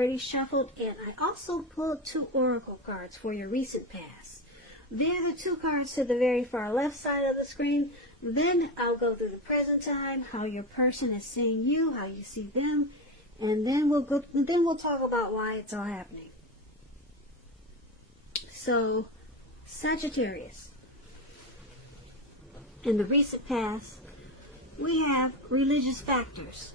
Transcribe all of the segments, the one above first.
already shuffled, and I also pulled 2 oracle cards for your recent past. They're the 2 cards to the very far left side of the screen. Then I'll go through the present time, how your person is seeing you, how you see them, and then we'll talk about why it's all happening. So, Sagittarius. In the recent past, we have religious factors.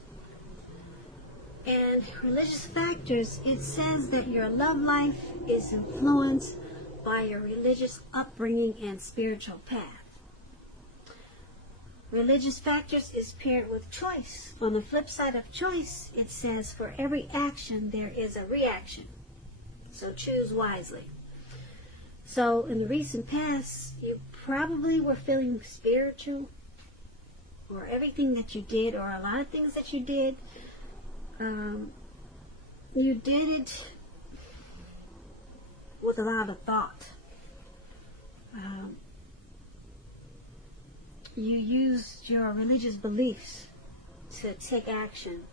And religious factors, it says that your love life is influenced by your religious upbringing and spiritual path. Religious factors is paired with choice. On the flip side of choice, it says for every action there is a reaction. So choose wisely. So in the recent past, you probably were feeling spiritual, or everything that you did, or a lot of things that you did, you did it with a lot of thought. You used your religious beliefs to take action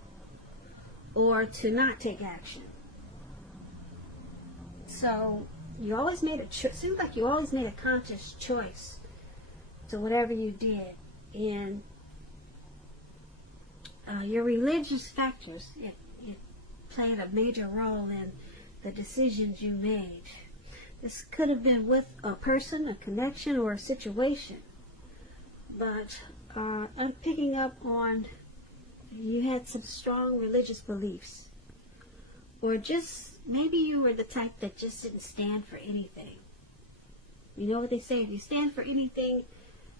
or to not take action. So you always made seems like you always made a conscious choice to whatever you did. And your religious factors, it played a major role in the decisions you made. This could have been with a person, a connection, or a situation. But I'm picking up on you had some strong religious beliefs. Or just, maybe you were the type that just didn't stand for anything. You know what they say, if you stand for anything,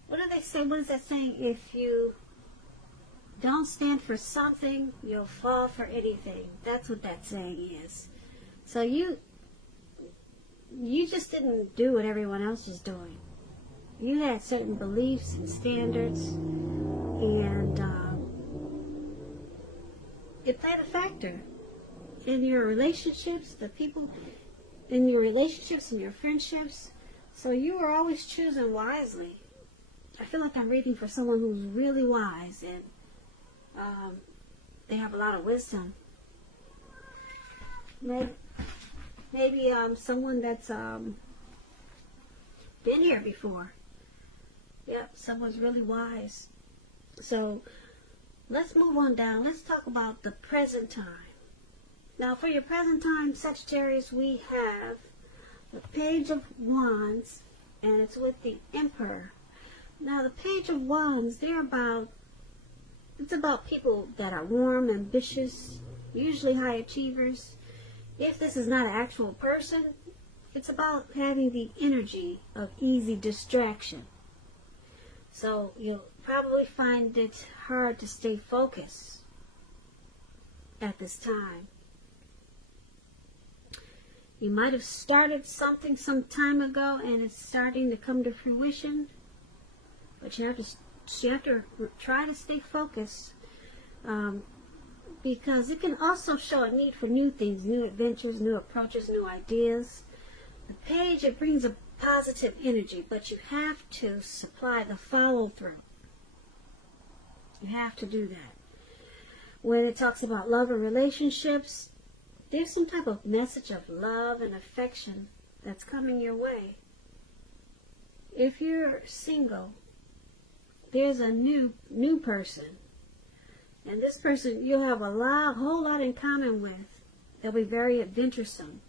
what do they say? What is that saying? If you don't stand for something, you'll fall for anything. That's what that saying is. So you just didn't do what everyone else is doing. You had certain beliefs and standards, and it played a factor in your relationships, the people in your relationships and your friendships. So you were always choosing wisely. I feel like I'm reading for someone who's really wise, and they have a lot of wisdom. Maybe someone that's been here before. Yep, someone's really wise. So let's move on down. Let's talk about the present time. Now for your present time, Sagittarius, we have the Page of Wands, and it's with the Emperor. Now the Page of Wands, it's about people that are warm, ambitious, usually high achievers. If this is not an actual person, it's about having the energy of easy distraction. So you'll probably find it hard to stay focused at this time. You might have started something some time ago and it's starting to come to fruition, but you have to try to stay focused, because it can also show a need for new things, new adventures, new approaches, new ideas. The page, it brings a positive energy, but you have to supply the follow-through. You have to do that. When it talks about love or relationships, there's some type of message of love and affection that's coming your way. If you're single, there's a new person, and this person you'll have a whole lot in common with. They'll be very adventuresome.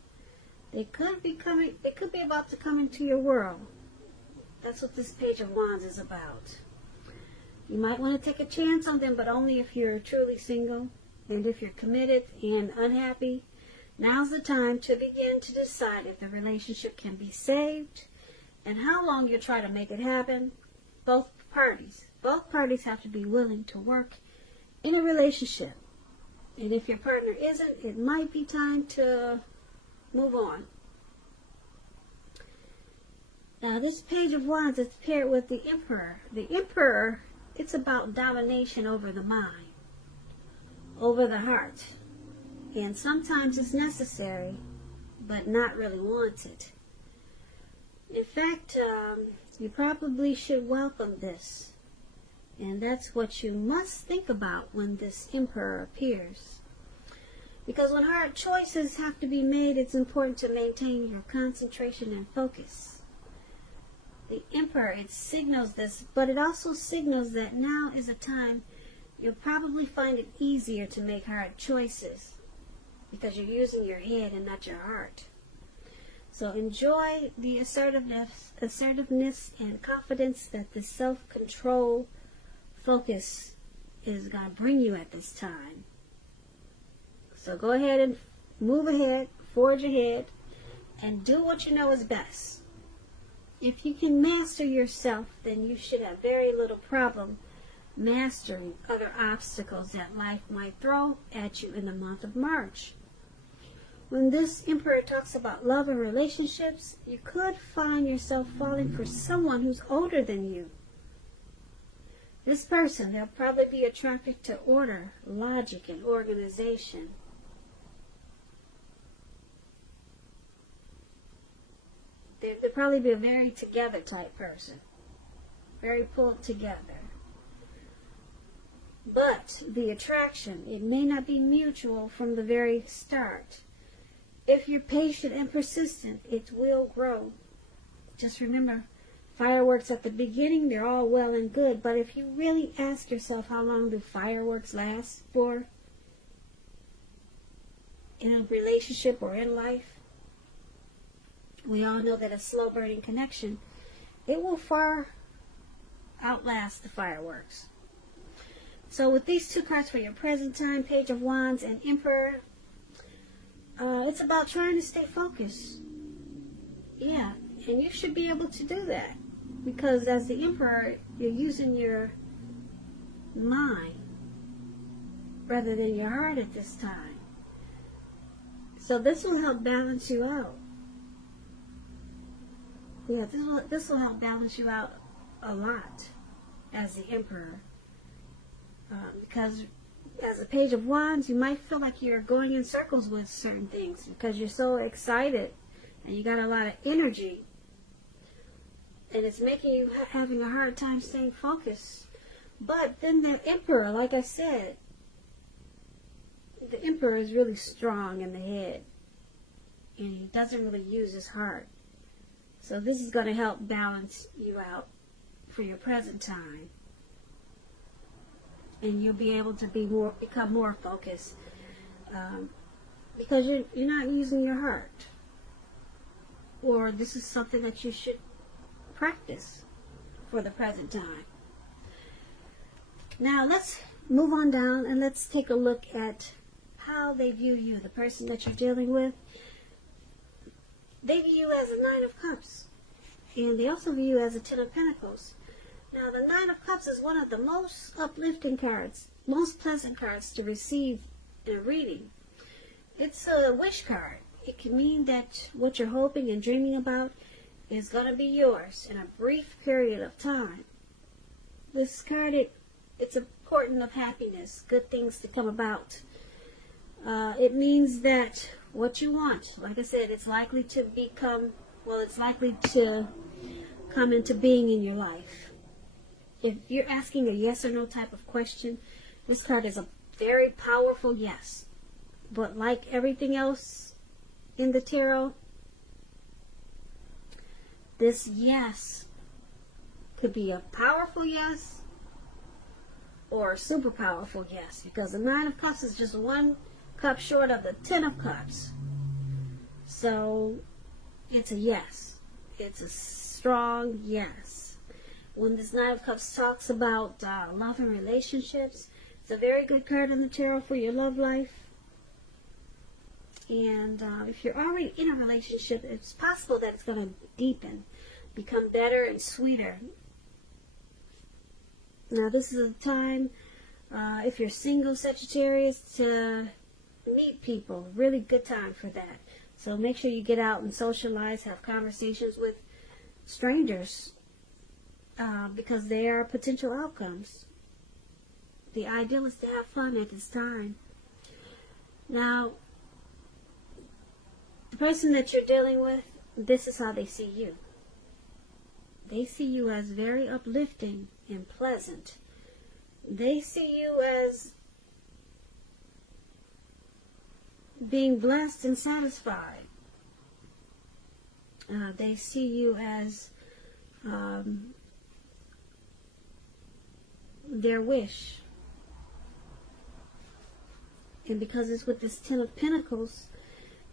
They could be about to come into your world. That's what this Page of Wands is about. You might want to take a chance on them, but only if you're truly single. And if you're committed and unhappy, now's the time to begin to decide if the relationship can be saved and how long you try to make it happen. Both parties have to be willing to work in a relationship. And if your partner isn't, it might be time to move on. Now this Page of Wands is paired with the Emperor. The Emperor, it's about domination over the mind, over the heart. And sometimes it's necessary, but not really wanted. In fact, you probably should welcome this. And that's what you must think about when this Emperor appears. Because when hard choices have to be made, it's important to maintain your concentration and focus. The Emperor, it signals this, but it also signals that now is a time you'll probably find it easier to make hard choices because you're using your head and not your heart. So enjoy the assertiveness and confidence that the self-control focus is going to bring you at this time. So go ahead and move ahead, forge ahead, and do what you know is best. If you can master yourself, then you should have very little problem mastering other obstacles that life might throw at you in the month of March. When this Emperor talks about love and relationships, you could find yourself falling for someone who's older than you. This person, they'll probably be attracted to order, logic, and organization. They'll probably be a very together type person, very pulled together. But the attraction, it may not be mutual from the very start. If you're patient and persistent, it will grow. Just remember, fireworks at the beginning, they're all well and good, but if you really ask yourself how long do fireworks last for in a relationship or in life, we all know that a slow burning connection, it will far outlast the fireworks. So with these two cards for your present time, Page of Wands and Emperor, it's about trying to stay focused. Yeah, and you should be able to do that. Because as the Emperor, you're using your mind rather than your heart at this time. So this will help balance you out. Yeah, this will help balance you out a lot as the Emperor. Because as a Page of Wands, you might feel like you're going in circles with certain things because you're so excited and you got a lot of energy. And it's making you having a hard time staying focused. But then the Emperor, like I said, the Emperor is really strong in the head. And he doesn't really use his heart. So this is going to help balance you out for your present time. And you'll be able to become more focused. Because you're not using your heart. Or this is something that you should practice for the present time. Now let's move on down and let's take a look at how they view you, the person that you're dealing with. They view you as a Nine of Cups, and they also view you as a Ten of Pentacles. Now the Nine of Cups is one of the most uplifting cards, most pleasant cards to receive in a reading. It's a wish card. It can mean that what you're hoping and dreaming about is going to be yours in a brief period of time. This card, it's a portent of happiness, good things to come about. It means that what you want, like I said, it's likely to come into being in your life. If you're asking a yes or no type of question, this card is a very powerful yes. But like everything else in the tarot, this yes could be a powerful yes or a super powerful yes, because the Nine of Cups is just one cup short of the Ten of Cups. So it's a yes. It's a strong yes. When this Nine of Cups talks about love and relationships, it's a very good card in the tarot for your love life. And if you're already in a relationship, it's possible that it's going to deepen, become better and sweeter. Now this is a time, if you're single, Sagittarius, to meet people. Really good time for that. So make sure you get out and socialize, have conversations with strangers, because they are potential outcomes. The ideal is to have fun at this time. Now, the person that you're dealing with, this is how they see you. They see you as very uplifting and pleasant. They see you as being blessed and satisfied. They see you as their wish. And because it's with this Ten of Pentacles,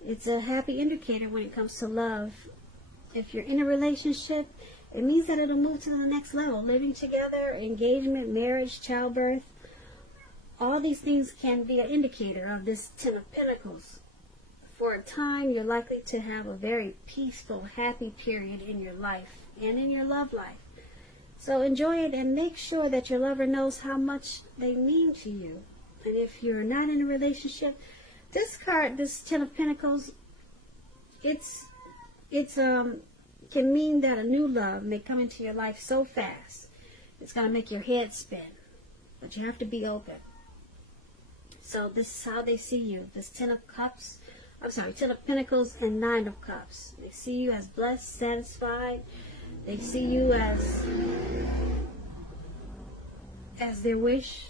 it's a happy indicator when it comes to love. If you're in a relationship, it means that it'll move to the next level. Living together, engagement, marriage, childbirth, all these things can be an indicator of this Ten of Pentacles. For a time, you're likely to have a very peaceful, happy period in your life and in your love life. So enjoy it and make sure that your lover knows how much they mean to you. And if you're not in a relationship, this card, this Ten of Pentacles, it's can mean that a new love may come into your life so fast, it's going to make your head spin. But you have to be open. So this is how they see you. This Ten of Pentacles and Nine of Cups. They see you as blessed, satisfied. They see you as their wish.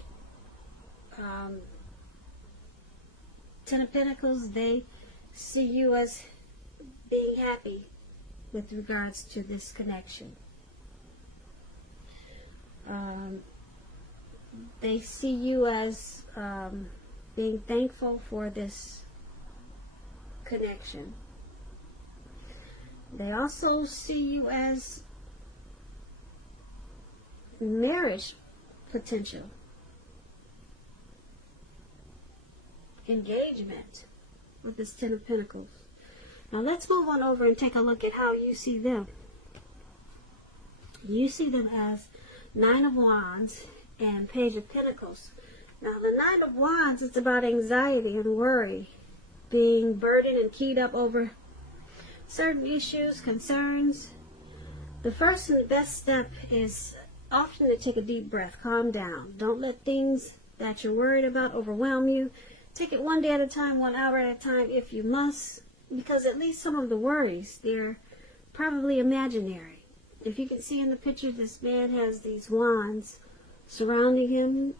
Ten of Pentacles, they see you as being happy with regards to this connection. They see you as being thankful for this connection. They also see you as marriage potential, engagement with this Ten of Pentacles. Now let's move on over and take a look at how you see them. You see them as Nine of Wands and Page of Pentacles. Now the Nine of Wands is about anxiety and worry, being burdened and keyed up over certain issues, concerns. The first and best step is often to take a deep breath, calm down. Don't let things that you're worried about overwhelm you. Take it one day at a time, 1 hour at a time if you must, because at least some of the worries, they're probably imaginary. If you can see in the picture, this man has these wands surrounding him.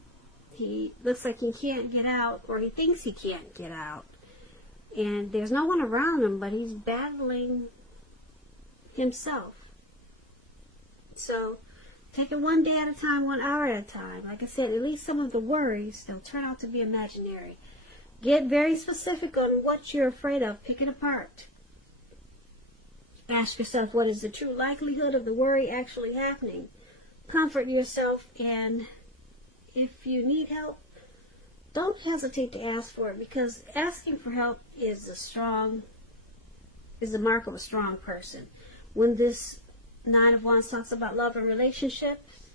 He looks like he can't get out, or he thinks he can't get out. And there's no one around him, but he's battling himself. So take it one day at a time, 1 hour at a time. Like I said, at least some of the worries, they'll turn out to be imaginary. Get very specific on what you're afraid of. Pick it apart. Ask yourself, what is the true likelihood of the worry actually happening? Comfort yourself, and if you need help, don't hesitate to ask for it, because asking for help is the mark of a strong person. When this Nine of Wands talks about love and relationships,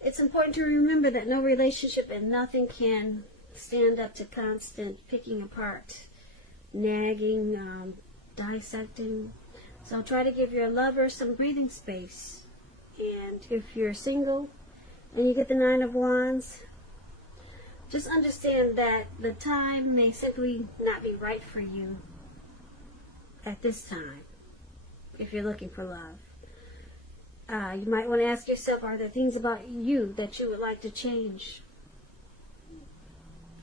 it's important to remember that no relationship and nothing can stand up to constant picking apart, nagging, dissecting. So try to give your lover some breathing space. And if you're single and you get the Nine of Wands, just understand that the time may simply not be right for you at this time if you're looking for love. You might want to ask yourself, are there things about you that you would like to change?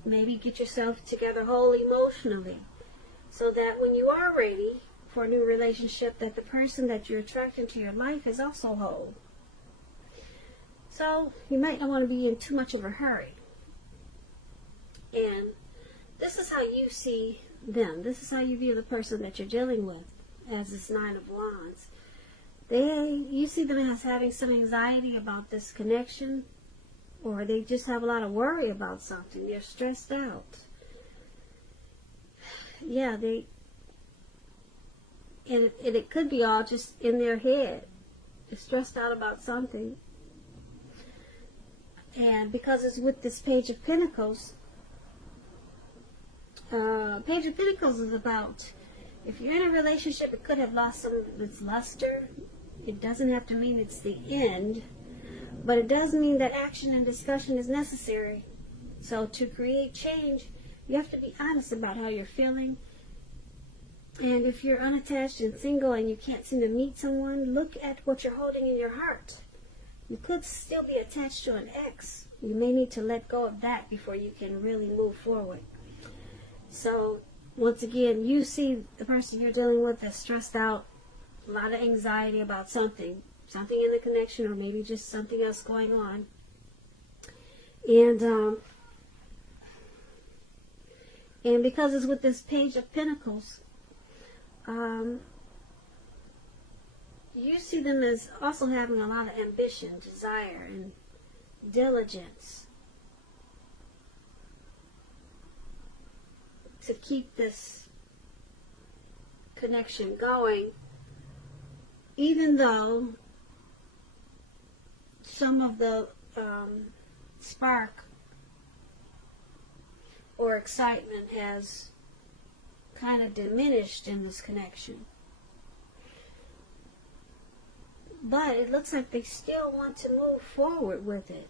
Maybe get yourself together whole emotionally, so that when you are ready for a new relationship, that the person that you're attracting to your life is also whole. So you might not want to be in too much of a hurry. And this is how you see them. This is how you view the person that you're dealing with as this Nine of Wands. You see them as having some anxiety about this connection, or they just have a lot of worry about something. They're stressed out. Yeah, and it could be all just in their head. They're stressed out about something. And because it's with this Page of Pentacles, Page of Pentacles is about, if you're in a relationship, it could have lost some of its luster. It doesn't have to mean it's the end, but it does mean that action and discussion is necessary. So to create change, you have to be honest about how you're feeling. And if you're unattached and single and you can't seem to meet someone, look at what you're holding in your heart. You could still be attached to an ex. You may need to let go of that before you can really move forward. So once again, you see the person you're dealing with that's stressed out, a lot of anxiety about something in the connection, or maybe just something else going on. And because it's with this Page of Pentacles, you see them as also having a lot of ambition, desire, and diligence to keep this connection going, even though some of the spark or excitement has kind of diminished in this connection. But it looks like they still want to move forward with it.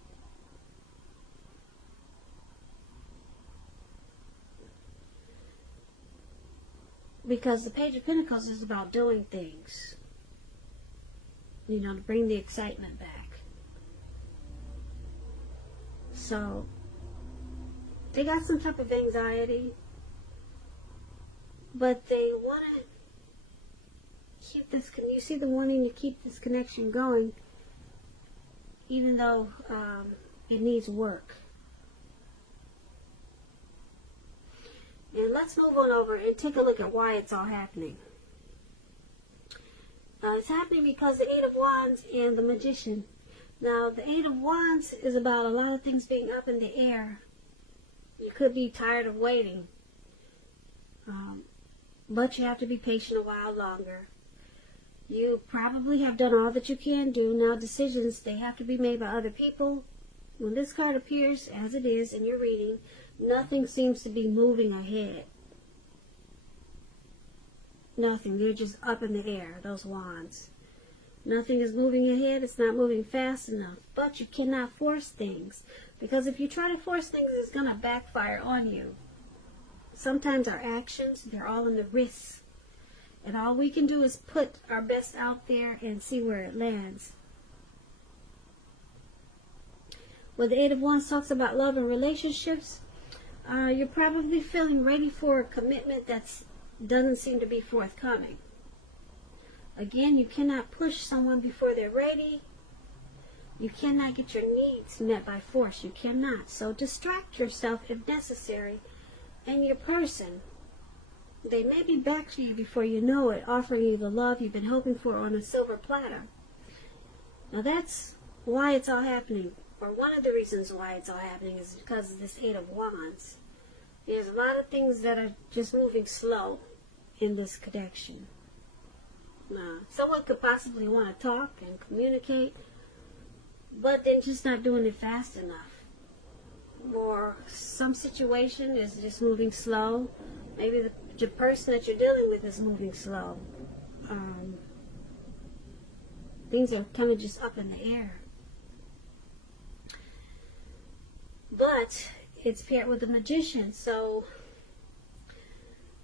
Because the Page of Pentacles is about doing things, you know, to bring the excitement back. So, they got some type of anxiety, but they want to keep this, you see the wanting to keep this connection going, even though it needs work. And let's move on over and take a look at why it's all happening. It's happening because the Eight of Wands and the Magician. Now, the Eight of Wands is about a lot of things being up in the air. You could be tired of waiting. But you have to be patient a while longer. You probably have done all that you can do. Now, decisions, they have to be made by other people. When this card appears, as it is in your reading, nothing seems to be moving ahead. Nothing. They're just up in the air, those wands. Nothing is moving ahead. It's not moving fast enough. But you cannot force things. Because if you try to force things, it's going to backfire on you. Sometimes our actions, they're all in the wrists. And all we can do is put our best out there and see where it lands. When the Eight of Wands talks about love and relationships, you're probably feeling ready for a commitment that doesn't seem to be forthcoming. Again, you cannot push someone before they're ready. You cannot get your needs met by force. You cannot. So distract yourself if necessary. And your person, they may be back to you before you know it, offering you the love you've been hoping for on a silver platter. Now that's why it's all happening. Or one of the reasons why it's all happening is because of this Eight of Wands. There's a lot of things that are just moving slow in this connection. Someone could possibly want to talk and communicate, but they're just not doing it fast enough. Or some situation is just moving slow. Maybe the person that you're dealing with is moving slow. Things are kind of just up in the air. But it's paired with the Magician. So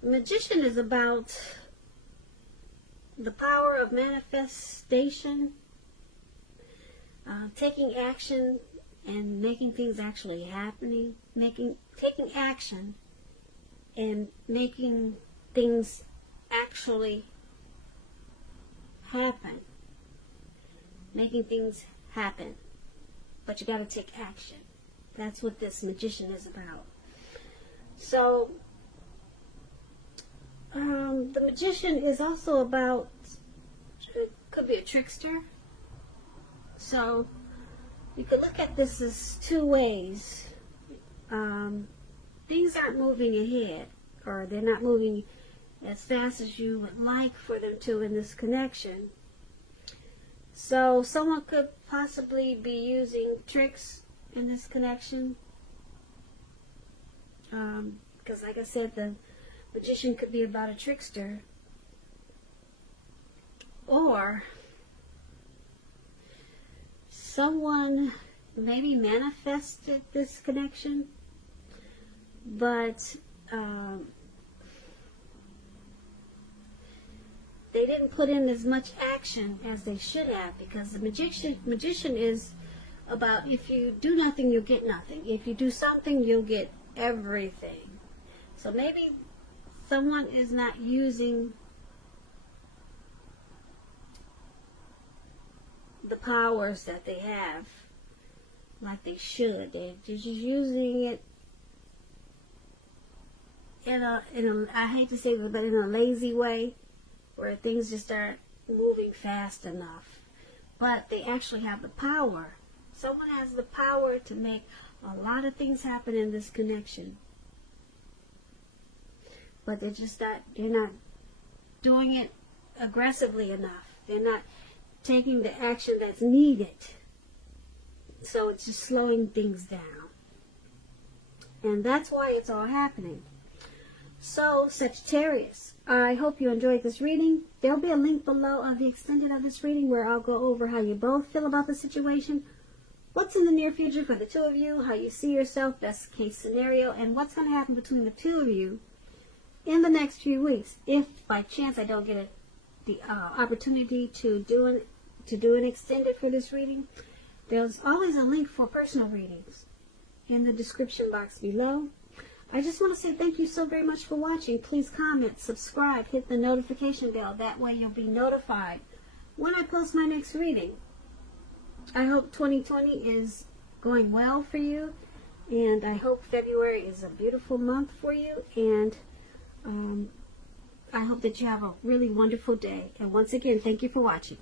the Magician is about the power of manifestation, taking action and making things actually happening, taking action and making things actually happen. Making things happen. But you got to take action. That's what this Magician is about. So, the Magician is also about, it could be a trickster. So, you could look at this as two ways. Things aren't moving ahead, or they're not moving as fast as you would like for them to in this connection. So, someone could possibly be using tricks in this connection, because like I said, the Magician could be about a trickster, or someone maybe manifested this connection, but they didn't put in as much action as they should have, because the magician is about, if you do nothing, you'll get nothing. If you do something, you'll get everything. So maybe someone is not using the powers that they have like they should. They're just using it in a, I hate to say it, but in a lazy way, where things just aren't moving fast enough. But they actually have the power. Someone has the power to make a lot of things happen in this connection. But they're not doing it aggressively enough. They're not taking the action that's needed. So it's just slowing things down. And that's why it's all happening. So, Sagittarius, I hope you enjoyed this reading. There'll be a link below of the extended of this reading where I'll go over how you both feel about the situation, what's in the near future for the two of you, how you see yourself, best case scenario, and what's going to happen between the two of you in the next few weeks. If by chance I don't get the opportunity to do an extended for this reading, there's always a link for personal readings in the description box below. I just want to say thank you so very much for watching. Please comment, subscribe, hit the notification bell. That way you'll be notified when I post my next reading. I hope 2020 is going well for you, and I hope February is a beautiful month for you, and I hope that you have a really wonderful day. And once again, thank you for watching.